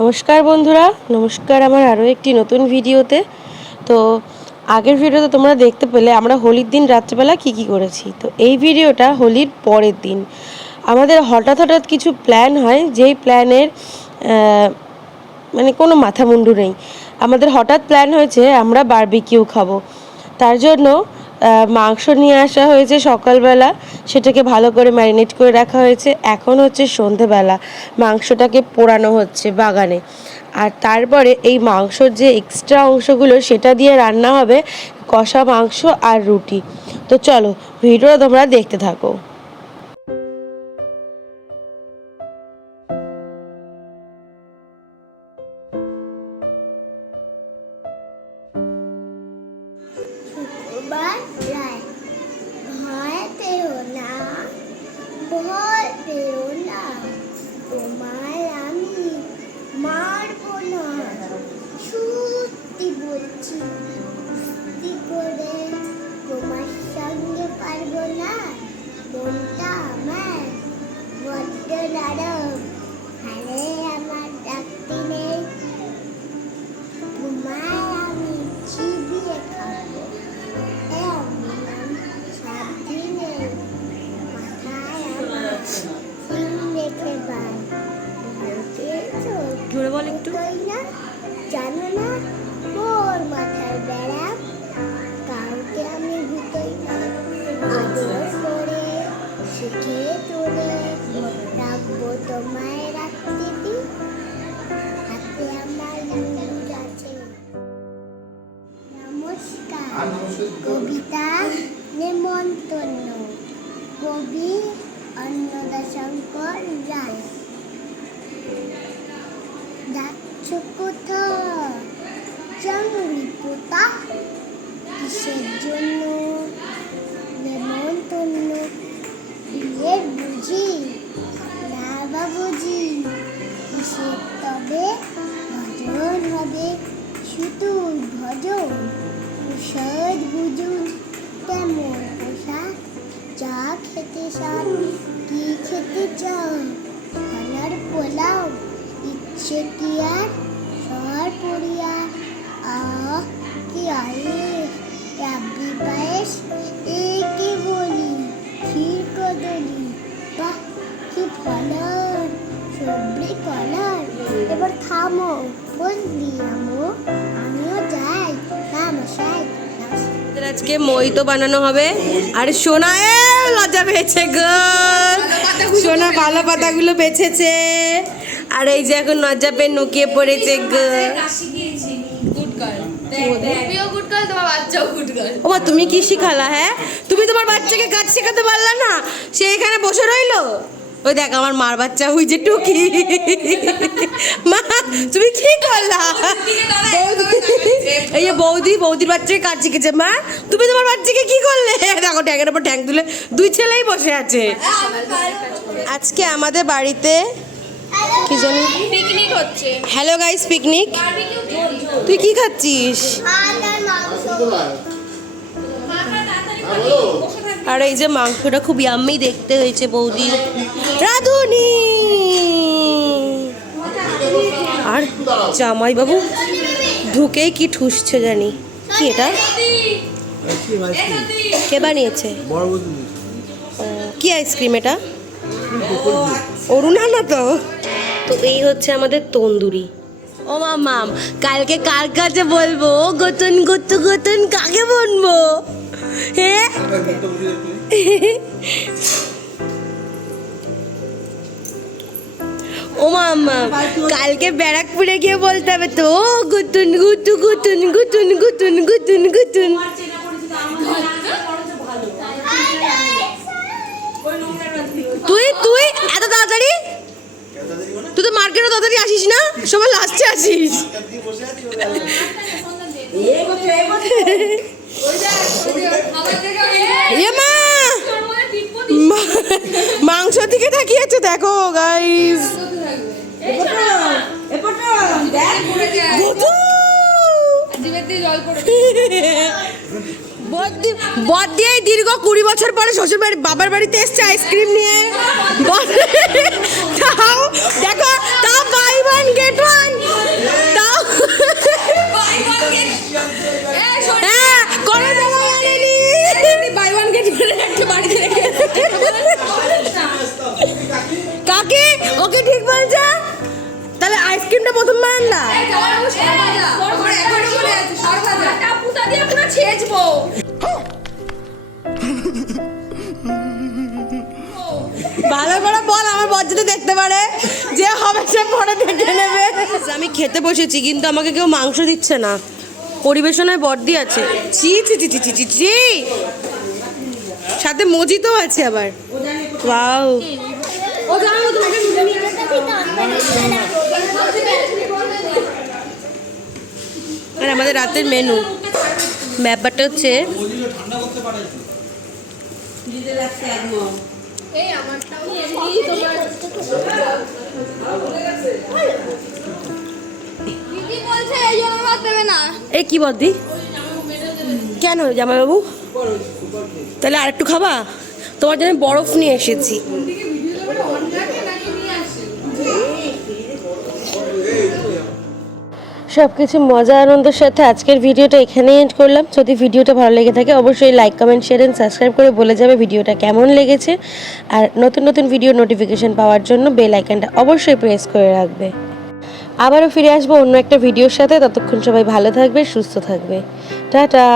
নমস্কার বন্ধুরা, নমস্কার আমার আরও একটি নতুন ভিডিওতে। তো আগের ভিডিওতে তোমরা দেখতে পেলে আমরা হোলির দিন রাত্রেবেলা কী করেছি। তো এই ভিডিওটা হোলির পরের দিন আমাদের হঠাৎ কিছু প্ল্যান হয়, যেই প্ল্যানের মানে কোনো মাথা মুন্ডু নেই। আমাদের হঠাৎ প্ল্যান হয়েছে আমরা বারবিকিউ খাবো। তার জন্য মাংস নিয়ে আসা হয়েছে সকালবেলা, সেটাকে ভালো করে ম্যারিনেট করে রাখা হয়েছে। এখন হচ্ছে সন্ধেবেলা, মাংসটাকে পোড়ানো হচ্ছে বাগানে। আর তারপরে এই মাংসর যে এক্সট্রা অংশগুলো সেটা দিয়ে রান্না হবে কষা মাংস আর রুটি। তো চলো ভিডিওটা তোমরা দেখতে থাকো। ভয় পেও না, ভয় পেও না, তোমায় আমি মারবো না, সত্যি বলছি। সত্যি করে তোমার সঙ্গে পারবো না, মনটা আমার বড্ড নরম। আরে আমার ডাকতে নেই, তোমায় আমি চিবিয়ে খাবো। জোরে বল একটু। জানো না মোর মাথার বেড়া, কাউকে আমি ভুতোই না। আদর করে শিখে তোরে রাখবো তোমায় রাখতে, হাতে আমার লুজ আছে। নমস্কার। কবিতা নেমন্তন্ন, কবি অন্নদাশঙ্কর রায়। যাচ্ছ কোথায় চাঙ্গি পোতা, কিসের জন্য নেমন্তন্ন? বিয়ের বুঝি না বাবুজি, কিসের তবে ভজন হবে? শুধু ভজন, প্রসাদ বুঝুন তেমন পোশাক। চা খেতে চান, কি খেতে চান? খানার পোলাও, ইচ্ছে কি আর শহর পড়িয়া? আহ কি আয়েস, রাবড়ি পায়েস, এ কি বলি, ক্ষীর কদলি, বাহ কি ফলন, সবরি কলার। এবার থামো, বললি আমো, আমিও যাই। না মশাই, আজকে মইতো বানানো হবে। আর সোনা লজ্জা পেয়েছে গো, সোনা ভালো পাতাগুলো বেছেছে। আর এই যে এখন লজ্জা পেয়ে নুকিয়ে পড়েছে গো। ওমা তুমি কি শিখালা? হ্যাঁ, তুমি তোমার বাচ্চাকে কাজ শেখাতে পারলা না, সে এখানে বসে রইলো। ওই দেখ আমার মার বাচ্চা, ওই যে টুকি। মা তুমি কি করলা? এই যে বৌদির বাচ্চাকে কাজ শিখেছে। মা তুমি তোমার বাচ্চাকে কি করলে? দেখো ট্যাঙ্কের উপর ট্যাঙ্ক তুলে দুই ছেলেই বসে আছে। আজকে আমাদের বাড়িতে কি জানি পিকনিক হচ্ছে। Hello guys, picnic. তুই কি খাচ্ছিস? আর এই যে মাংসটা খুব ইয়াম্মি দেখতে হয়েছে বৌদি। রাধুনি আর জামাই বাবু ঢুকেই কি ঠুসছে জানি। কি এটা? কে বানিয়েছে? কি আইসক্রিম এটা? অরুণা না তো? তো এই হচ্ছে আমাদের তন্দুরি। ও মাম, কালকে কার কাছে বলবো? গতন গতন কাকে বলবো? হ্যাঁ ও মাম্মা, কালকে ব্যারাকপুরে গিয়ে বলতে হবে তো, গুতুন গুতু গুতুন গুতুন গুতুন গুতুন গুতুন। তুই এত তাড়াতাড়ি? তুই তো মার্কেটে তাড়াতাড়ি আসিস না, সবাই লাস্টে আসিস। মাংস দিকে তাকিয়েছে দেখো গাইস। বদ দিয়ে দীর্ঘ 20 বছর পরে শ্বশুর বাড়ি বাবার বাড়িতে এসছে আইসক্রিম নিয়ে। তাও দেখো, তাও বাই ওয়ান গেট ওয়ান। আইসক্রিমটা প্রথমবার আনলা? ভালো করে বল, আমার বজ্জাতে দেখতে পারে, যে হবে সে পরে দেখে নেবে। আমি খেতে বসেছি কিন্তু আমাকে কেউ মাংস দিচ্ছে না, পরিবেশনায় বর্দি আছে। ছি ছি ছি ছি ছি ছি, সাথে মজিতো আছে আবার। ওয়াও, আর আমাদের রাতের মেনু ব্যাপারটা হচ্ছে এই কি বদ্দি, কেন জামাইবাবু? তাহলে আরেকটু খাবা? তোমার জন্য বরফ নিয়ে এসেছি। সব কিছু মজা আনন্দের সাথে আজকের ভিডিওটা এখানেই এন্ড করলাম। যদি ভিডিওটা ভালো লেগে থাকে অবশ্যই like, comment, share and subscribe করে বলে যাবে ভিডিওটা কেমন লেগেছে। আর নতুন নতুন ভিডিও নোটিফিকেশন পাওয়ার জন্য বেল আইকনটা অবশ্যই প্রেস করে রাখবে। আবারও ফিরে আসবো অন্য একটা ভিডিওর সাথে। ততক্ষণ সবাই ভালো থাকবে, সুস্থ থাকবে। টাটা।